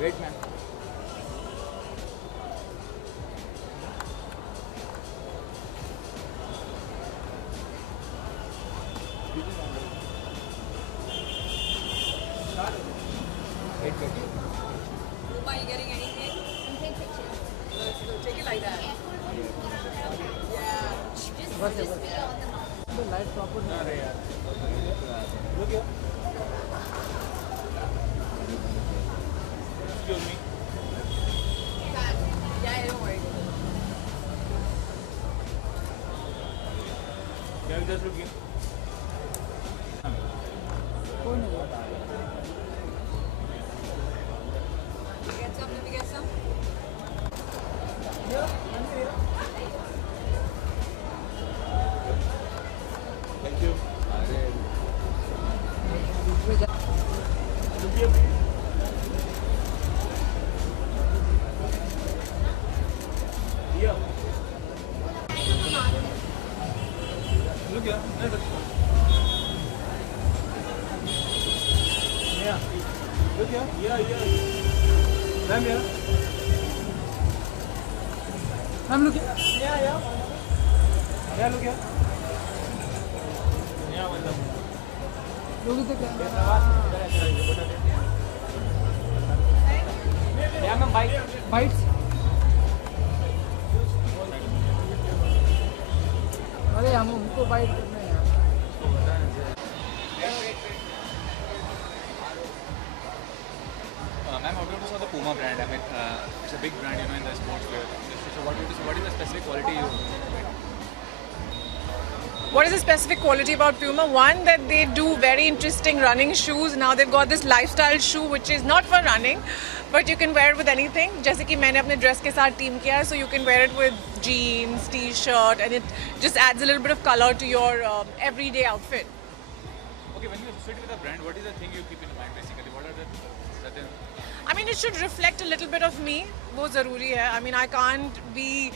Wait, man. Wait, wait. Are you getting anything? So take it like that. Yeah. The light proper. Look here. Excuse me. Yeah, don't worry. Can you just look here? Get some? Let me get some. Thank you. Look here, please. Here. Look here. Yeah. Look here. Yeah. Ma'am, here. Ma'am, look here. Yeah. Yeah, look here. Yeah, welcome. Look at the camera. Yeah, ma'am, bites. अरे हमको bite करना है Ma'am, how do you saw the Puma brand? I mean, it's a big brand, in the sports wear industry. So what is the specific quality you? What is the specific quality about Puma? One, that they do very interesting running shoes. Now they've got this lifestyle shoe which is not for running, but you can wear it with anything. जैसे कि मैंने अपने dress के साथ team किया है, so you can wear it with jeans, t-shirt, and it just adds a little bit of color to your everyday outfit. Okay, when you associate with a brand, what is the thing you keep in mind basically? What are the certain? I mean, it should reflect a little bit of me. वो ज़रूरी है. I mean, I can't be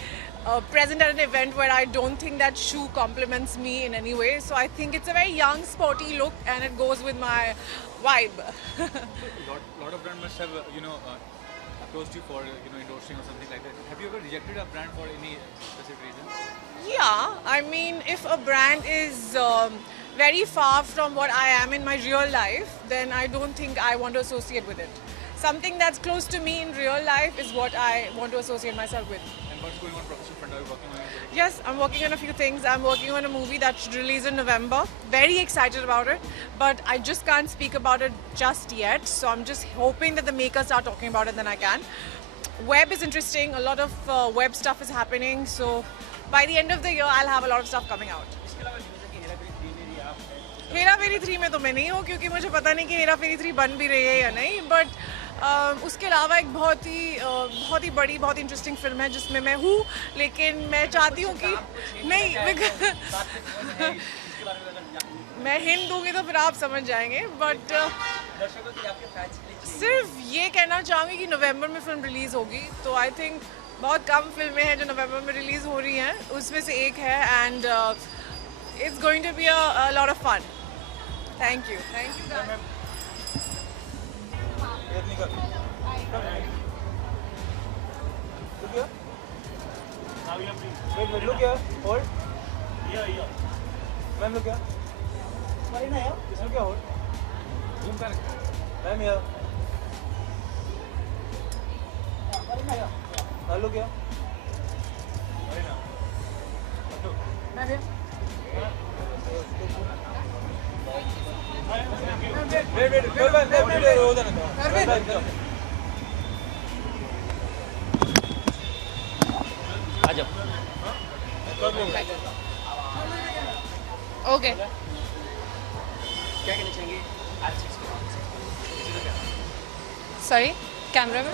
present at an event where I don't think that shoe compliments me in any way. So I think it's a very young, sporty look, and it goes with my vibe. lot of brands must have approached you for endorsing or something like that. Have you ever rejected a brand for any specific reason? Yeah, I mean, if a brand is very far from what I am in my real life, then I don't think I want to associate with it. Something that's close to me in real life is what I want to associate myself with. And what's going on professional front? Are you working on anything? Yes, I'm working on a few things. I'm working on a movie that should release in November. Very excited about it, but I just can't speak about it just yet. So I'm just hoping that the makers start talking about it, then I can. Web is interesting. A lot of web stuff is happening. So by the end of the year, I'll have a lot of stuff coming out. Hera फेरी 3 में तो मैं नहीं हूँ क्योंकि मुझे पता नहीं कि हेरा फेरी 3 बन भी रही है या नहीं, बट उसके अलावा एक बहुत ही बड़ी, बहुत इंटरेस्टिंग फिल्म है जिसमें मैं हूँ, लेकिन मैं चाहती हूँ कि नहीं मैं हिंट दूंगी तो फिर आप समझ जाएंगे, बट सिर्फ ये कहना चाहूँगी कि नवंबर में फिल्म रिलीज़ होगी. तो आई थिंक बहुत कम फिल्में हैं जो नवंबर में रिलीज़ हो रही हैं, उसमें से एक है, and it's going to be a lot of fun. Thank you. Thank you, guys. Look here. Now you have wait. Look here. Hold. Here. Ma'am, look here. Just look here. Hold. Zoom कर. Ma'am, here. Look here. Ma'am, here. Okay. क्या कहना चाहेंगे Sorry, camera में.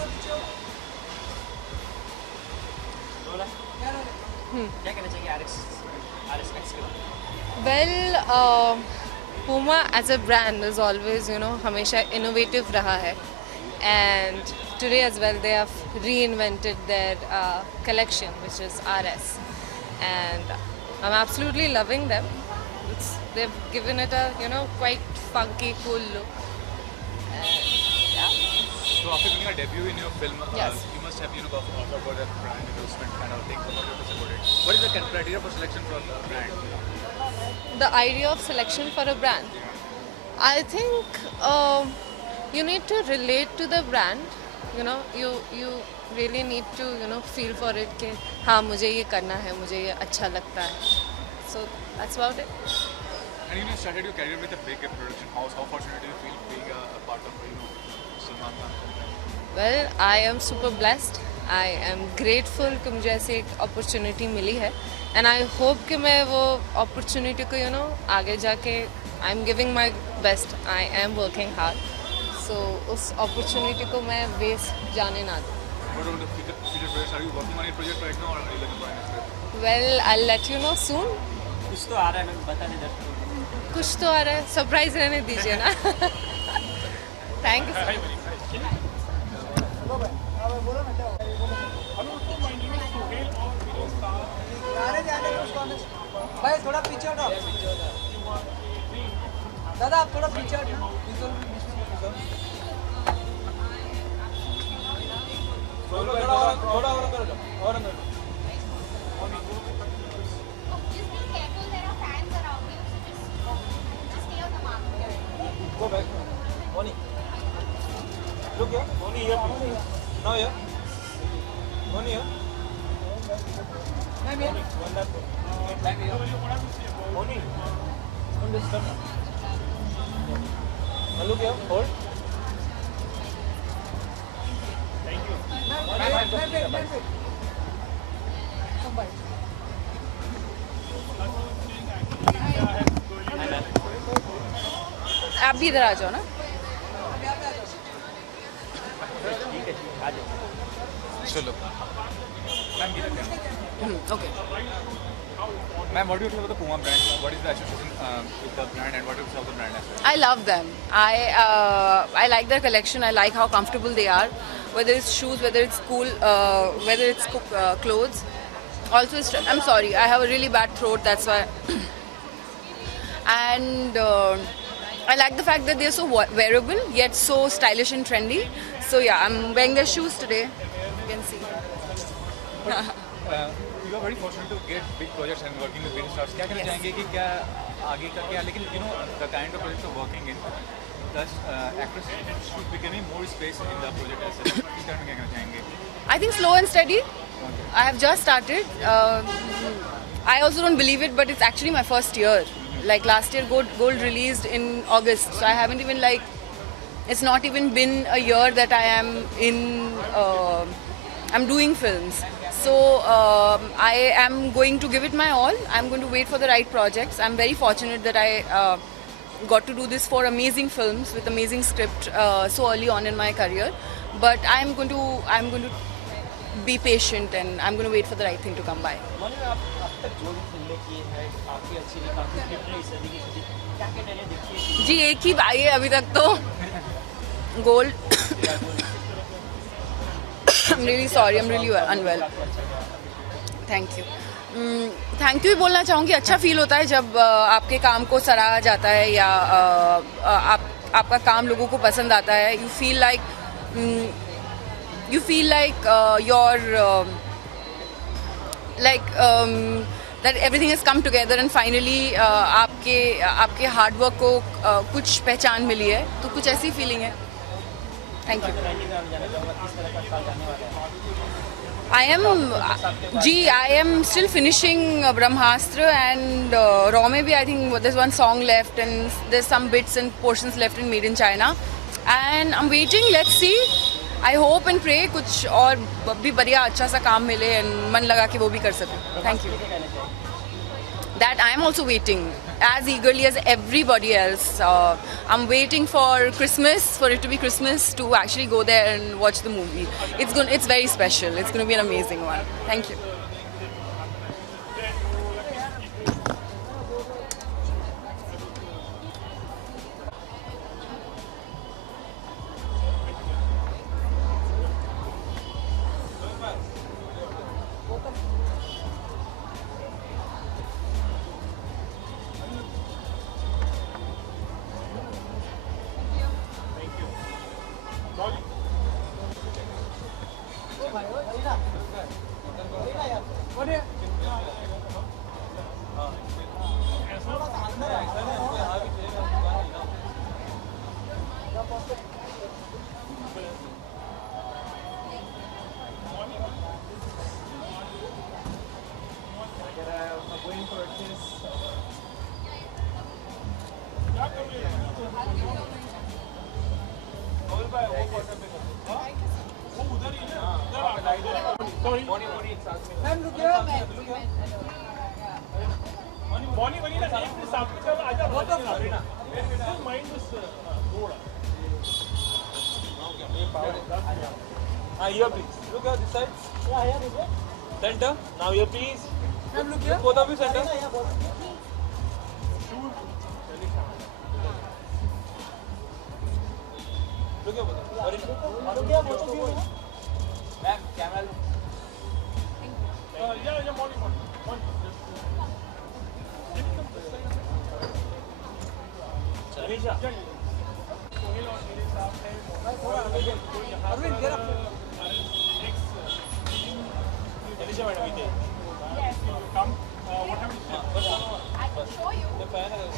क्या कहना चाहेंगे RS Max के बारे में? Well, Puma as a brand is always, हमेशा innovative रहा है, and today as well they have reinvented their collection, which is RS, and I'm absolutely loving them. They've given it a quite funky, cool look. And, yeah. So after making a debut in your film, Yes. you must have offered for that brand endorsement kind of thing. So what do you have to say about it? What is the criteria for selection for a brand? The idea of selection for a brand. I think you need to relate to the brand. You really need to feel for it कि हाँ मुझे ये करना है, मुझे ये अच्छा लगता है. So that's about it. And you started your career with a big production house. How fortunate do you feel being a part of Salman Khan? Well, I am super blessed. I am grateful कि मुझे ऐसी एक opportunity मिली है. And I hope कि मैं वो opportunity को आगे जाके I'm giving my best. I am working hard. So उस opportunity को मैं waste जाने ना दूँ. What about the future projects? Are you working on a project right now or are you looking for any script? Well, I'll let you know soon. कुछ तो आ रहा है, मैं बता नहीं सकता. कुछ तो आ रहा है, सरप्राइज रहने दीजिए ना. Thank you. भाई थोड़ा पीछे हटो. दादा आप थोड़ा पीछे हटो. थोड़ा और अंदर जाओ. और अंदर जाओ. Go back. Oni. Look here. Oni here. Now here. Oni here. Time here. One lap. Time here. Oni. Don't disturb. Now look here. Hold. Thank you. Bye. Come by. आप भी इधर आ जाओ ना. Chalo. Ma'am, Okay. Ma'am, what do you think about the Puma brand? What is the association with the brand and what is the brand as well? I love them. I like their collection. I like how comfortable they are. Whether it's shoes, whether it's cool, whether it's clothes. Also, I'm sorry, I have a really bad throat. That's why. And I like the fact that they're so wearable yet so stylish and trendy. So yeah, I'm wearing their shoes today. You can see. You are very fortunate to get big projects and working with big stars. क्या कहना चाहेंगे कि क्या आगे का क्या लेकिन the kind of projects you're working in, thus actors should be getting more space in the project as well. इस कारण में क्या कहना चाहेंगे? I think slow and steady. I have just started. I also don't believe it, but it's actually my first year. Like last year, Gold released in August, so I haven't even it's not even been a year that I am in. I'm doing films, so I am going to give it my all. I'm going to wait for the right projects. I'm very fortunate that I got to do this for amazing films with amazing script so early on in my career. But I'm going to be patient and I'm going to wait for the right thing to come by. आप अब तक जो भी फिल्में की हैं काफ़ी अच्छी रही, काफ़ी हिट रही, सदी की सदी. क्या कहना है देखिए. जी एक ही आई है अभी तक तो gold. I'm really sorry, I'm really unwell. Thank you. Thank you बोलना चाहूँगी. अच्छा फील होता है जब आपके काम को सराहा जाता है या आपका काम लोगों को पसंद आता है. You feel like you're that everything has come together and finally आपके हार्ड वर्क को कुछ पहचान मिली है. तो कुछ ऐसी फीलिंग है. Thank you. I am still finishing Brahmastra and Raw में भी I think there's one song left and there's some bits and portions left in Made in China and I'm waiting. Let's see. I hope and pray कुछ और भी बढ़िया अच्छा सा काम मिले and मन लगा कि वो भी कर सकूं. Thank you. That I am also waiting as eagerly as everybody else. I'm waiting for Christmas, for it to be Christmas, to actually go there and watch the movie. It's very special. It's going to be an amazing one. Thank you. Bonnie, Vanina, एक minute साथ में चलो, आजा, बहुत सारी ना. Just mind this road. Here please. Look here, this side. Yeah, here is it. Center. Now here please. Look here. Both of you center. Look here, both. Look here, both of you. Ma'am, camera. Yeah, morning. Anisha. Arvind, get up. Anisha, madam, we take. Yes. Come. What time is it? I can show you. The fan is.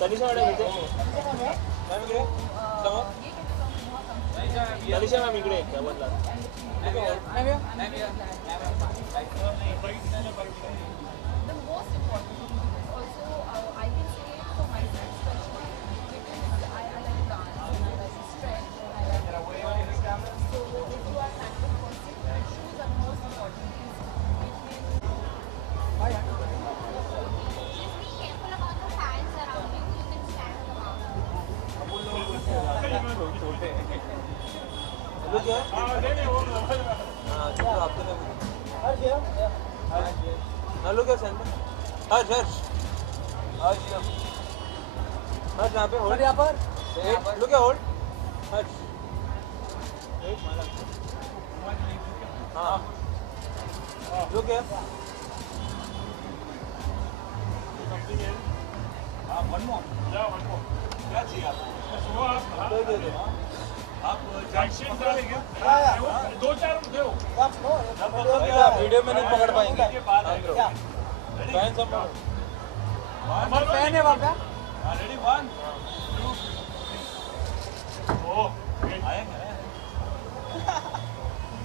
Tanisha, madam, we take. Ma'am, इकडे. Come on. Tanisha, ma'am, इकडे. क्या बोल रहा? Ma'am, here. The most important thing is also I can say for myself especially because I like dance and I like stretch and I like so if you are an active person shoes are the most important things. Just be careful about the fans around you. You can stand around. Look here. चलो आपको ना. Harsh here. Now look here, center. Harsh. Harsh यहाँ पे hold. यहाँ पर. Look here, hold. Harsh. हाँ. Look here. One more. Yeah, one more. क्या चाहिए आपको? सुबह आप दे दो. आप जंक्शन डालेंगे? दो चार दो. वीडियो में नहीं पकड़ पाएंगे. फैन सब. फैन है वहाँ पे. Ready, 1, 2, 3. Oh, आएंगे.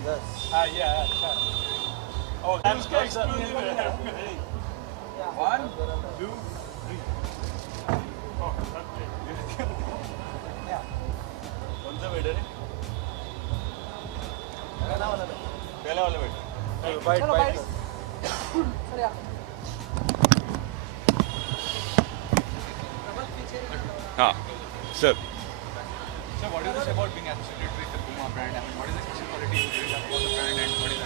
Yes. Yeah. Oh, उसका exclusive है. 1, 2, 3. Oh, okay. कौन सा वेटर है? पहला वाला वेटर. चलो बाइट. हाँ, sir. So what do you say about being associated with the Puma brand? I mean, what is the special quality you bring up for the brand and what is the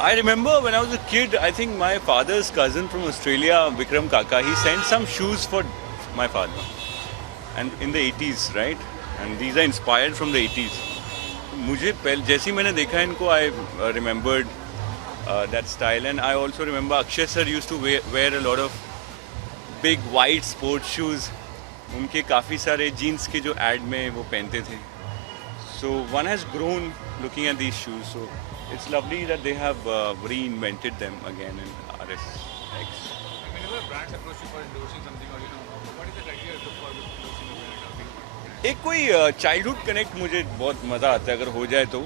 I remember when I was a kid, I think my father's cousin from Australia, Vikram Kaka, he sent some shoes for my father. And in the 80s, right? And these are inspired from the 80s. मुझे पहले जैसे ही मैंने देखा इनको, I remembered that style. And I also remember Akshay sir used to wear a lot of big white sports shoes. उनके काफ़ी सारे jeans के जो ad में वो पहनते थे. So one has grown looking at these shoes. So it's lovely that they have reinvented them again in RSX. whenever brands approach you for endorsing something or what is the criteria you look for with endorsing a brand? एक कोई childhood connect मुझे बहुत मज़ा आता है अगर हो जाए तो.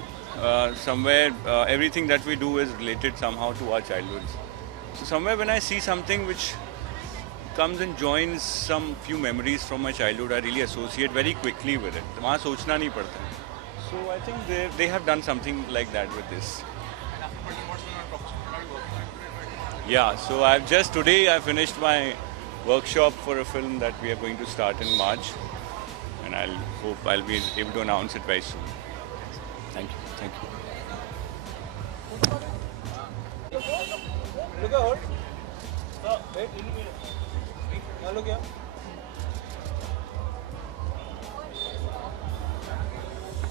Somewhere everything that we do is related somehow to our childhoods. So somewhere when I see something which comes and joins some few memories from my childhood, I really associate very quickly with it. वहाँ सोचना नहीं पड़ता. So I think they have done something like that with this. Yeah, so today I finished my workshop for a film that we are going to start in March, and I'll hope I'll be able to announce it very soon. Thank you. Look out. Sir, wait. Now look here.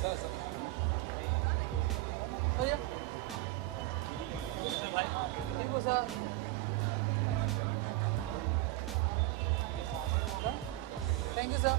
Sir. Oh yeah. Thank you, sir. Thank you, sir.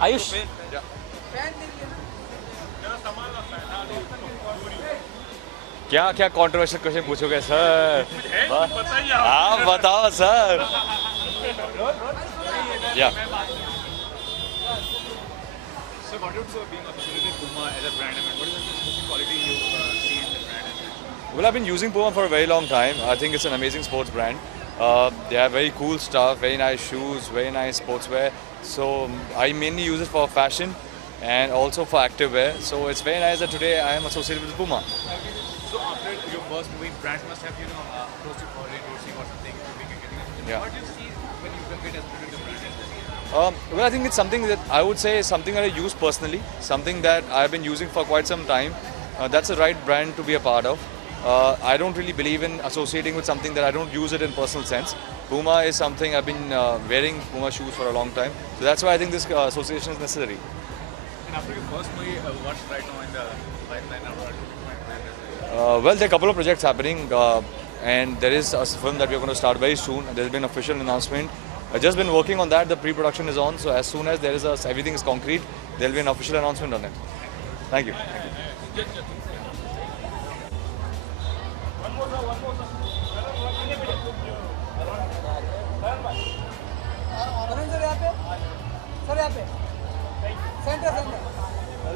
Ayush क्या क्या controversial question पूछोगे sir? आप बताओ sir. Yeah. So what about being associated with Puma as a brand? I mean, what is the most quality you see in the brand? Well, I've been using Puma for a very long time. I think it's an amazing sports brand. They have very cool stuff, very nice shoes, very nice sportswear. So I mainly use it for fashion and also for activewear. So it's very nice that today I am associated with Puma. So after your first movie, brands must have, close to endorsing or something. Yeah. What do you see when you get associated with the brand? Well, I think it's something that I would say is something that I use personally, something that I've been using for quite some time. That's the right brand to be a part of. I don't really believe in associating with something that I don't use it in personal sense. Puma is something I've been wearing Puma shoes for a long time. So that's why I think this association is necessary. And after your first movie, what's right now in the pipeline? Well, there are a couple of projects happening and there is a film that we're going to start very soon. There's been an official announcement. I've just been working on that. The pre-production is on. So as soon as there is everything is concrete, there will be an official announcement on it. Thank you. Thank you.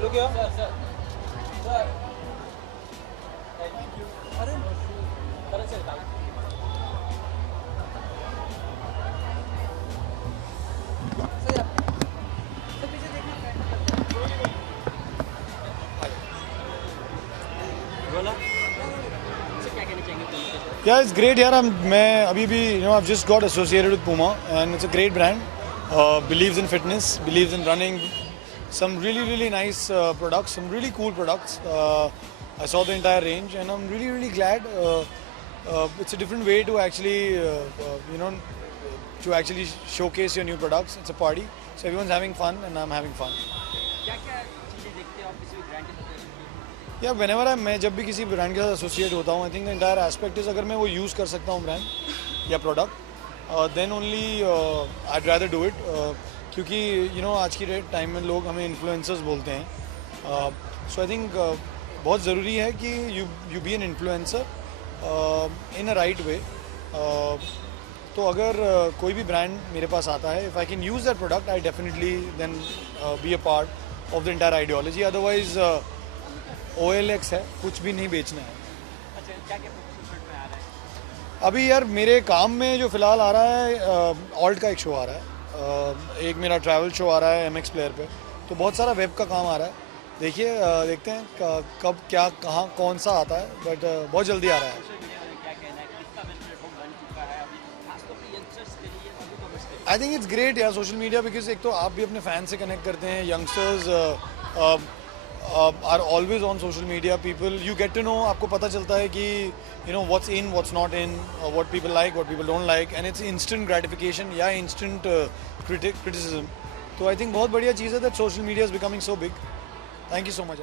Look here. Sir. Yeah, it's great यार. मैं अभी भी I've just got associated with Puma and it's a great brand. Believes in fitness, believes in running. Some really nice products, some really cool products. I saw the entire range and I'm really glad. It's a different way to actually to actually showcase your new products. It's a party, so everyone's having fun and I'm having fun. Yeah, whenever मैं जब भी किसी brand के साथ associate होता हूँ, I think the entire aspect is अगर मैं वो यूज़ कर सकता हूँ ब्रांड या product, then only I'd rather do it. क्योंकि आज की डेट टाइम में लोग हमें इन्फ्लुएंसर्स बोलते हैं. So I think बहुत ज़रूरी है कि you be an influencer in a right way. तो अगर कोई भी ब्रांड मेरे पास आता है, if I can use that product, I definitely then be a part of the entire ideology. Otherwise OLX है, कुछ भी नहीं बेचना है. अच्छा, क्या में आ रहा है? अभी यार मेरे काम में जो फ़िलहाल आ रहा है, ऑल्ट का एक शो आ रहा है, एक मेरा ट्रैवल शो आ रहा है MX प्लेयर पे, तो बहुत सारा वेब का काम आ रहा है. देखिए देखते हैं कब क्या कहाँ कौन सा आता है, बट बहुत जल्दी आ रहा है. आई थिंक इट्स ग्रेट यार सोशल मीडिया, बिकॉज एक तो आप भी अपने फैन से कनेक्ट करते हैं. Youngsters are always on social media. People, you get to know, आपको पता चलता है कि what's in, what's not in, what people like, what people don't like, and it's instant gratification या instant criticism. तो I think बहुत बढ़िया चीज़ है that social media is becoming so big. Thank you so much.